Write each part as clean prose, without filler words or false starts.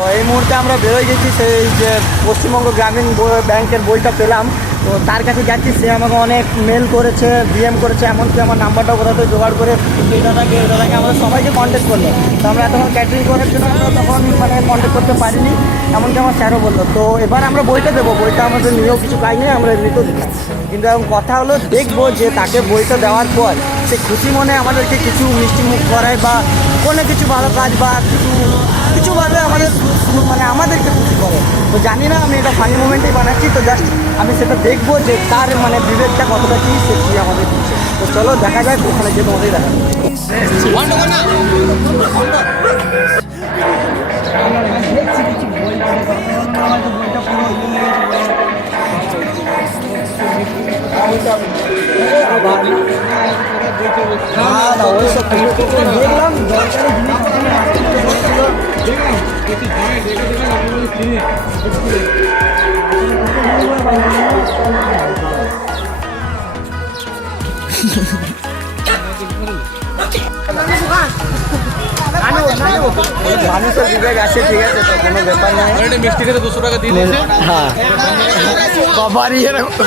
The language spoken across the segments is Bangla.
এই মুহূর্তে আমরা বেরোয় গেছি সেই যে পশ্চিমবঙ্গ গ্রামীণ ব্যাংকের বইটা পেলাম, তো তার কাছে যাচ্ছি। সে আমাকে অনেক মেল করেছে, ডিএম করেছে, এমনকি আমার নাম্বারটাও কোথাও থেকে জোগাড় করে এই দাদাকে আমরা সবাইকে কন্ট্যাক্ট করলো। তো আমরা তখন ক্যাটারিং করার জন্য আমরা তখন মানে কন্ট্যাক্ট করতে পারিনি, এমনকি আমার স্যারও বললো। তো এবার আমরা বইটা দেবো, বইটা আমাদের নিয়েও কিছু কাজ নেই, আমরা এমনিতেও দিলাম। কিন্তু এখন কথা হলো, দেখবো যে তাকে বইটা দেওয়ার পর সে খুশি মনে আমাদেরকে কিছু মিষ্টি মুখ করায় বা কোনো কিছু ভালো কাজ বা কিছুভাবে আমাদেরকে খুশি করে। তো জানি না, আমি এটা ফানি মোমেন্টেই বানাচ্ছি। তো জাস্ট আমি সেটা দেখবো যে তার মানে বিবেকটা কতটা কী, সে কী আমাদের দিচ্ছে। তো চলো দেখা যাক, ওখানে গিয়ে তোমাদের দেখা মানুষের বিবেক আছে, ঠিক আছে, তো কোনো ব্যাপার নয়। মিষ্টি খেতে 200 টাকা দিয়ে দিয়েছে। হ্যাঁ, বাবারই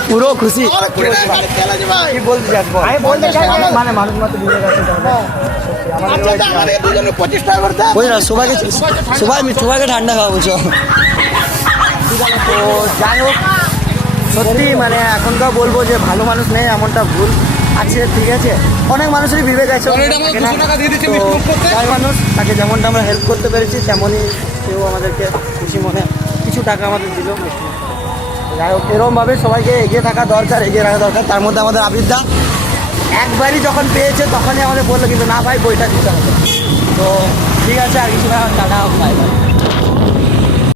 পুরো খুশি। কি বলতে চাইবো, আমি বলতে চাই মানে মানুষ মতো বিবেক আছে। বুঝলাম, সবাইকে ঠান্ডা খাওয়া বুঝছো। তো যাই হোক, সত্যি মানে এখনকার বলবো যে ভালো মানুষ নেই এমনটা ভুল আছে, ঠিক আছে। অনেক মানুষেরই বিবেক আছে। যাই মানুষ তাকে যেমনটা আমরা হেল্প করতে পেরেছি, তেমনই কেউ আমাদেরকে খুশি মনে কিছু টাকা আমাদের দিল। যাই হোক, এরকমভাবে সবাইকে এগিয়ে থাকা দরকার, এগিয়ে রাখা দরকার। তার মধ্যে আমাদের আবিরদা একবারই যখন পেয়েছে তখনই আমাদের বললো, কিন্তু না ভাই বইটা দিতে হবে। তো ঠিক আছে, আর কিছু না, টাটা, বাই বাই।